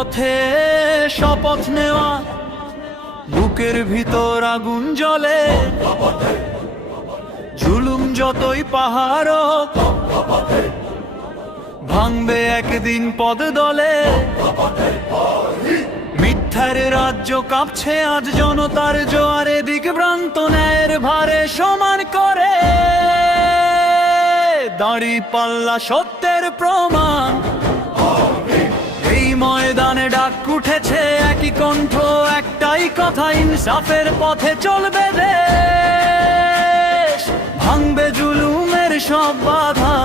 পথে শপথ নেওয়া, বুকের ভিতর আগুন জ্বলে, জুলুম যতই পাহাড় ভাঙবে একদিন পদদলে। মিথ্যার রাজ্য কাঁপছে আজ জনতার জোয়ারে, দিগভ্রান্ত ন্যায়ের ভারে সমান করে। দাঁড়িপাল্লা সত্যের প্রমাণ, এই ময়দানে ডাক উঠেছে একই কণ্ঠ, একটাই কথা, ইনসাফের পথে চলবে দেশ, ভাঙবে জুলুমের সব বাধা।